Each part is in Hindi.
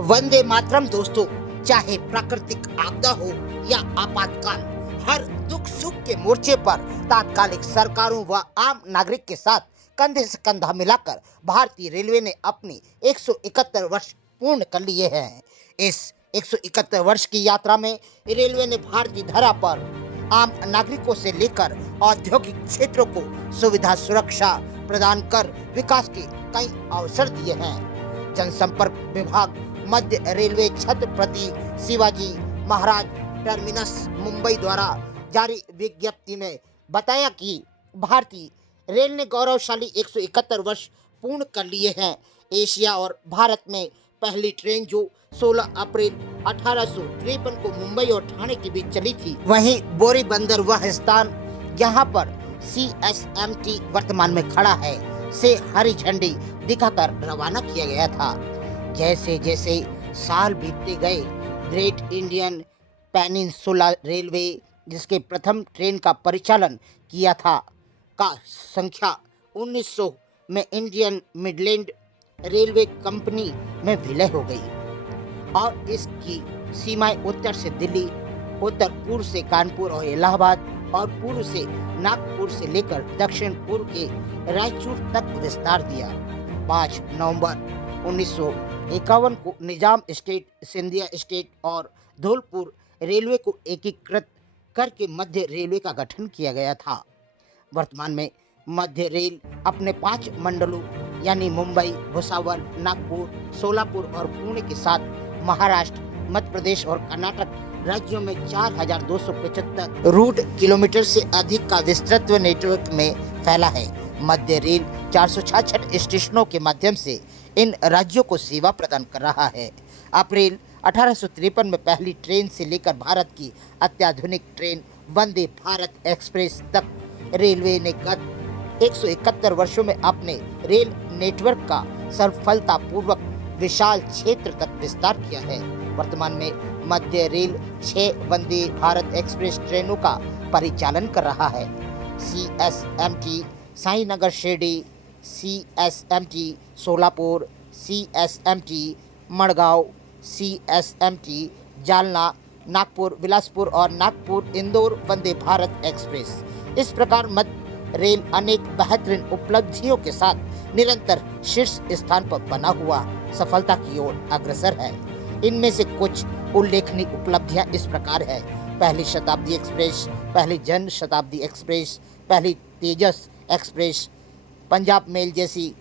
वंदे मातरम दोस्तों। चाहे प्राकृतिक आपदा हो या आपातकाल, हर दुख सुख के मोर्चे पर तात्कालिक सरकारों व आम नागरिक के साथ कंधे से कंधा मिलाकर भारतीय रेलवे ने अपनी 171 वर्ष पूर्ण कर लिए हैं। इस 171 वर्ष की यात्रा में रेलवे ने भारतीय धरा पर आम नागरिकों से लेकर औद्योगिक क्षेत्रों को सुविधा सुरक्षा प्रदान कर विकास के कई अवसर दिए हैं। जनसंपर्क विभाग मध्य रेलवे छत्रपति शिवाजी महाराज टर्मिनस मुंबई द्वारा जारी विज्ञप्ति में बताया कि भारतीय रेल ने गौरवशाली 171 वर्ष पूर्ण कर लिए हैं। एशिया और भारत में पहली ट्रेन जो 16 अप्रैल 1853 को मुंबई और ठाणे के बीच चली थी, वहीं बोरी बंदर वह स्थान जहां पर CSMT वर्तमान में खड़ा है से हरी झंडी दिखाकर रवाना किया गया था। जैसे जैसे साल बीतते गए, ग्रेट इंडियन पेनिनसुला रेलवे जिसके प्रथम ट्रेन का परिचालन किया था का संख्या 1900 में इंडियन मिडलैंड रेलवे कंपनी में विलय हो गई और इसकी सीमाएं उत्तर से दिल्ली, उत्तर पूर्व से कानपुर और इलाहाबाद और पूर्व से नागपुर से लेकर दक्षिण पूर्व के रायचूर तक विस्तार दिया। 5 नवंबर 1951 को निजाम स्टेट, सिंधिया स्टेट और धौलपुर रेलवे को एकीकृत करके मध्य रेलवे का गठन किया गया था। वर्तमान में मध्य रेल अपने 5 मंडलों यानी मुंबई, भुसावल, नागपुर, सोलापुर और पुणे के साथ महाराष्ट्र, मध्य प्रदेश और कर्नाटक राज्यों में 4275 रूट किलोमीटर से अधिक का विस्तृत नेटवर्क में फैला है। मध्य रेल 466 स्टेशनों के माध्यम से इन राज्यों को सेवा प्रदान कर रहा है। अप्रैल 1853 में पहली ट्रेन से लेकर भारत की अत्याधुनिक ट्रेन वंदे भारत एक्सप्रेस तक रेलवे ने गत 171 वर्षों में अपने रेल नेटवर्क का सफलतापूर्वक विशाल क्षेत्र तक विस्तार किया है। वर्तमान में मध्य रेल 6 वंदे भारत एक्सप्रेस ट्रेनों का परिचालन कर रहा है। CSMT Sainagar Shirdi, CSMT Solapur, CSMT Madgaon, CSMT Jalna, Nagpur Bilaspur और नागपुर इंदौर वंदे भारत एक्सप्रेस। इस प्रकार मध्य रेल अनेक बेहतरीन उपलब्धियों के साथ निरंतर शीर्ष स्थान पर बना हुआ सफलता की ओर अग्रसर है। इनमें से कुछ उल्लेखनीय उपलब्धियां इस प्रकार है। पहली शताब्दी एक्सप्रेस, पहली जन शताब्दी एक्सप्रेस, पहली तेजस एक्सप्रेस, पंजाब मेल जैसी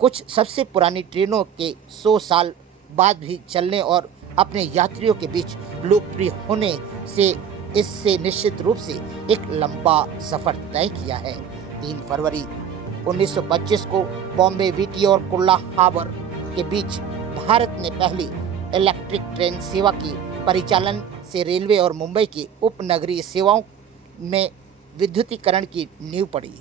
कुछ सबसे पुरानी ट्रेनों के 100 साल बाद भी चलने और अपने यात्रियों के बीच लोकप्रिय होने से इससे निश्चित रूप से एक लंबा सफर तय किया है। 3 फरवरी 1925 को बॉम्बे वीटी और कुल्ला हार्बर के बीच भारत ने पहली इलेक्ट्रिक ट्रेन सेवा की परिचालन से रेलवे और मुंबई की उपनगरीय सेवाओं में विद्युतीकरण की नींव पड़ी,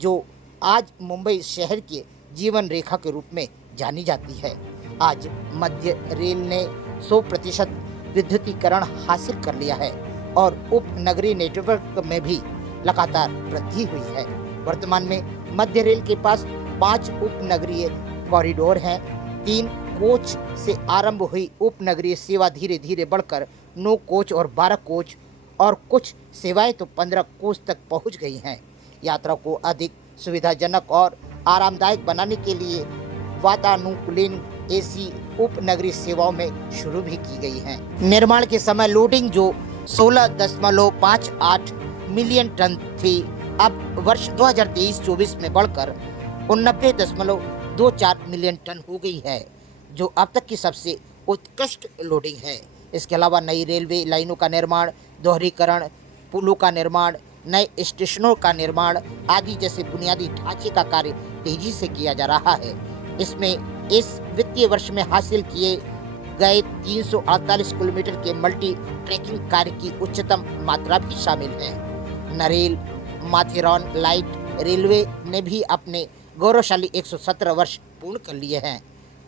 जो आज मुंबई शहर के जीवन रेखा के रूप में जानी जाती है। आज मध्य रेल ने 100% विद्युतीकरण हासिल कर लिया है और उपनगरीय नेटवर्क में भी लगातार वृद्धि हुई है। वर्तमान में मध्य रेल के पास 5 उपनगरीय कॉरिडोर हैं। 3 कोच से आरंभ हुई उपनगरीय सेवा धीरे धीरे बढ़कर 9 कोच और 12 कोच और कुछ सेवाएं तो 15 कोच तक पहुंच गई हैं। यात्रा को अधिक सुविधाजनक और आरामदायक बनाने के लिए वातानुकूलित AC उपनगरीय सेवाओं में शुरू भी की गई हैं। निर्माण के समय लोडिंग जो 16.58 मिलियन टन थी, अब वर्ष 2023-24 में बढ़कर 89.24 मिलियन टन हो गई है, जो अब तक की सबसे उत्कृष्ट लोडिंग है। इसके अलावा नई रेलवे लाइनों का निर्माण, दोहरीकरण, पुलों का निर्माण, नए स्टेशनों का निर्माण आदि जैसे बुनियादी ढांचे का कार्य तेजी से किया जा रहा है। इसमें इस वित्तीय वर्ष में हासिल किए गए 348 किलोमीटर के मल्टी ट्रैकिंग कार्य की उच्चतम मात्रा भी शामिल है। नरेल माथेरान लाइट रेलवे ने भी अपने गौरवशाली 117 वर्ष पूर्ण कर लिए हैं।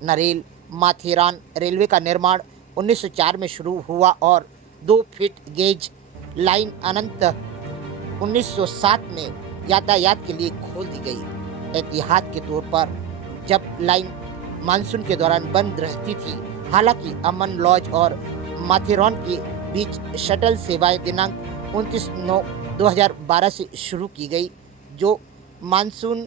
नरेल माथेरान रेलवे का निर्माण 1904 में शुरू हुआ और 2 फीट गेज लाइन अनंत 1907 में यातायात के लिए खोल दी गई। एहतियात के तौर पर जब लाइन मानसून के दौरान बंद रहती थी हालांकि अमन लॉज और माथेरॉन के बीच शटल सेवाएं दिनांक 29/9/2012 से शुरू की गई, जो मानसून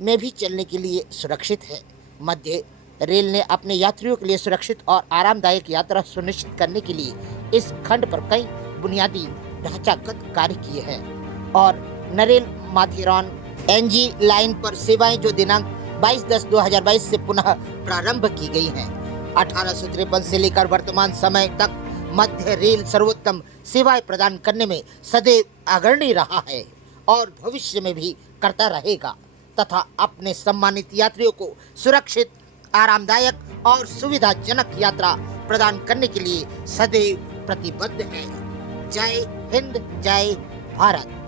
में भी चलने के लिए सुरक्षित है। मध्य रेल ने अपने यात्रियों के लिए सुरक्षित और आरामदायक यात्रा सुनिश्चित करने के लिए इस खंड पर कई बुनियादी ढांचागत कार्य किए हैं और नरेल माथेरॉन एनजी लाइन पर सेवाएं जो दिनांक 22/10/2022 से पुनः प्रारंभ की गई हैं। 1853 से लेकर वर्तमान समय तक मध्य रेल सर्वोत्तम सेवाएं प्रदान करने में सदैव अग्रणी रहा है और भविष्य में भी करता रहेगा तथा अपने सम्मानित यात्रियों को सुरक्षित, आरामदायक और सुविधाजनक यात्रा प्रदान करने के लिए सदैव प्रतिबद्ध है। जय हिंद, जय भारत।